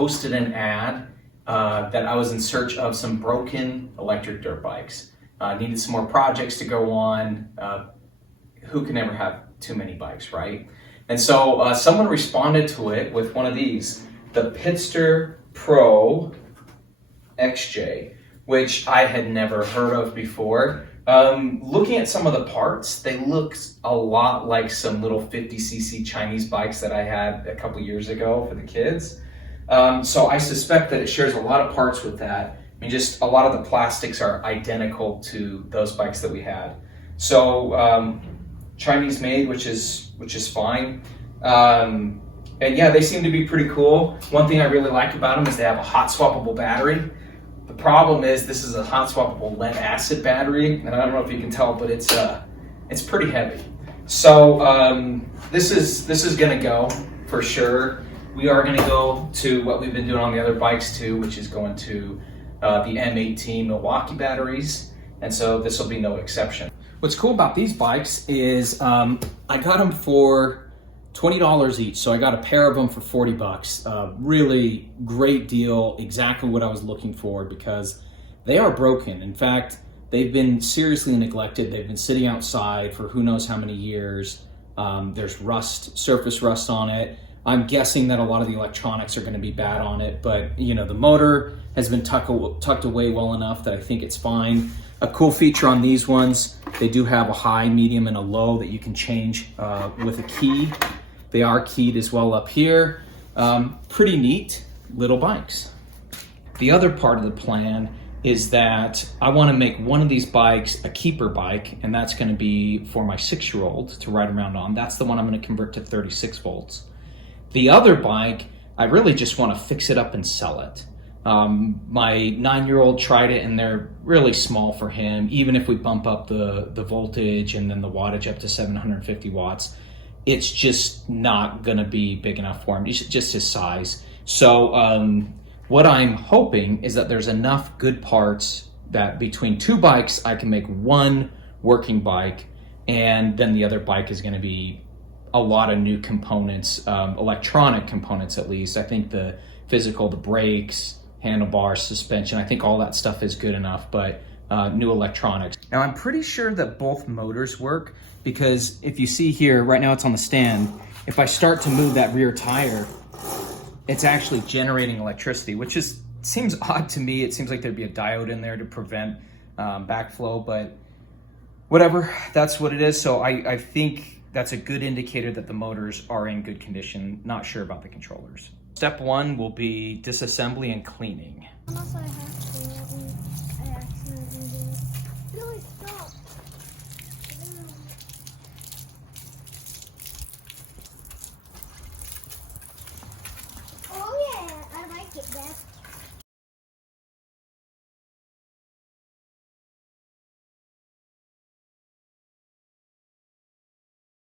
posted an ad that I was in search of some broken electric dirt bikes. Needed some more projects to go on. Who can ever have too many bikes, right? And so someone responded to it with one of these, the Pitster Pro XJ, which I had never heard of before. Looking at some of the parts, they look a lot like some little 50cc Chinese bikes that I had a couple years ago for the kids. So I suspect that it shares a lot of parts with that. I mean, just a lot of the plastics are identical to those bikes that we had. So Chinese made, which is fine. And yeah, they seem to be pretty cool. One thing I really like about them is they have a hot swappable battery. The problem is this is a hot swappable lead acid battery, and I don't know if you can tell, but it's pretty heavy. So this is gonna go for sure. We are gonna go to what we've been doing on the other bikes too, which is going to the M18 Milwaukee batteries, and so this will be no exception. What's cool about these bikes is I got them for $20 each, so I got a pair of them for 40 bucks. Really great deal, exactly what I was looking for, because they are broken. In fact, they've been seriously neglected. They've been sitting outside for who knows how many years. There's rust, surface rust on it. I'm guessing that a lot of the electronics are going to be bad on it, but you know, the motor has been tucked away well enough that I think it's fine. A cool feature on these ones, they do have a high, medium, and a low that you can change with a key. They are keyed as well up here. Pretty neat little bikes. The other part of the plan is that I want to make one of these bikes a keeper bike, and that's going to be for my 6-year-old to ride around on. That's the one I'm going to convert to 36 volts. The other bike, I really just want to fix it up and sell it. My 9-year-old tried it and they're really small for him. Even if we bump up the voltage and then the wattage up to 750 watts, it's just not gonna be big enough for him. It's just his size. So what I'm hoping is that there's enough good parts that between two bikes, I can make one working bike, and then the other bike is gonna be a lot of new components, electronic components at least. I think the physical, the brakes, handlebars, suspension, I think all that stuff is good enough, but new electronics. Now I'm pretty sure that both motors work, because if you see here, right now it's on the stand, if I start to move that rear tire, it's actually generating electricity, which seems odd to me. It seems like there'd be a diode in there to prevent backflow, but whatever, that's what it is. So I think that's a good indicator that the motors are in good condition. Not sure about the controllers. Step one will be disassembly and cleaning. Unless I have to, I accidentally did it. No, stop. Oh yeah, I like it, Dad.